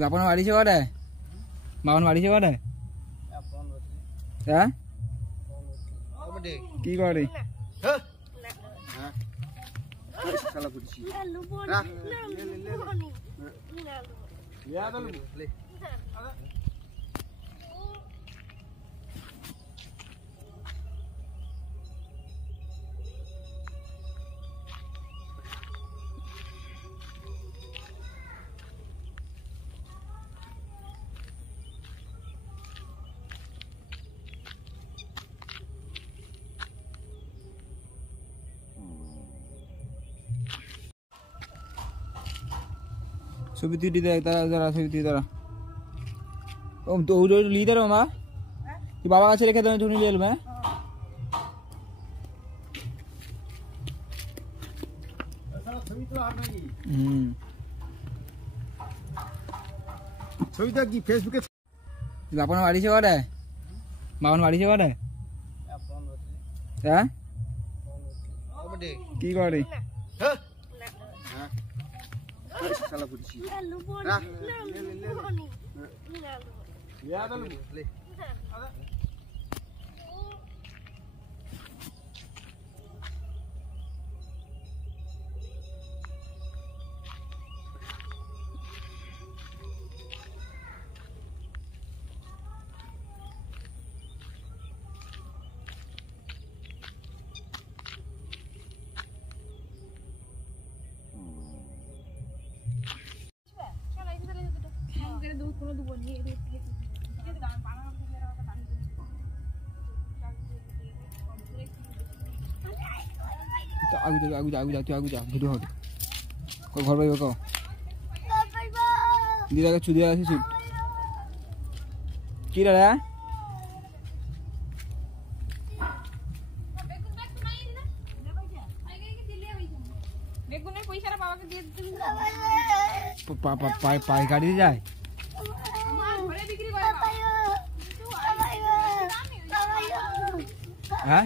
বাপন বাড়ি সে করে বাপন বাড়ি সে করে হ্যাঁ কি করে ছবি তুই দেখ তারা যারা ছবি তুই তারা ও তো ওই লিডার মা তুই বাবা কাছে রেখে দেবেন তুমি নিয়ে এলবে ছবিটা কি ফেসবুকে বাপন বাড়ি সে করে বাপন বাড়ি সে করে হ্যাঁ কি করে শালা পুলিশ आगू जा भिडियो हट को घर पाइबो को दीदा के चुदिया आसी सुट की रे বেগুন এর পয়সাটা বাবাকে দিয়ে দিতে पाई गाड़ी जाए আমার ঘরে বিক্রি করে हां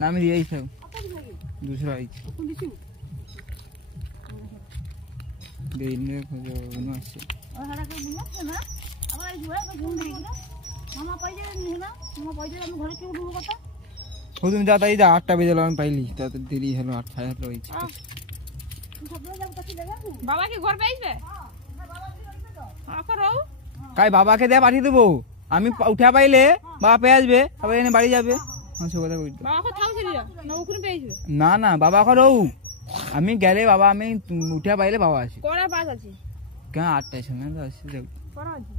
ना मैं यही सब दूसरा आई दिन में खोजो ना से और हरा के बुना ना अब आई जुआ को घूम देगी ना मामा पैसे नहीं ना मामा पैसे हम घर के उठो कथा हो तुम जाता ही 8टा बजे लन पाइली त देरी हलो 8 साढ़े 8 रही तू सब जब कथि देगा बाबा के घर पे आइबे हां बाबा के घर पे तो आखो रहू কাই বাবাকে দে পাঠিয়ে দেবো আমি উঠা পাইলে বাবা পেয়ে আসবে তবে এনে বাড়ি যাবে হ্যাঁ সে কথা কই বাবা কো থাও ছিল না ওখানে পেয়ে আসবে না না বাবা কো রও আমি গেলে বাবা আমি উঠা পাইলে বাবা আসে কোরা পাস আছে কেন 8টার সময় তো আসছে কোরা আছে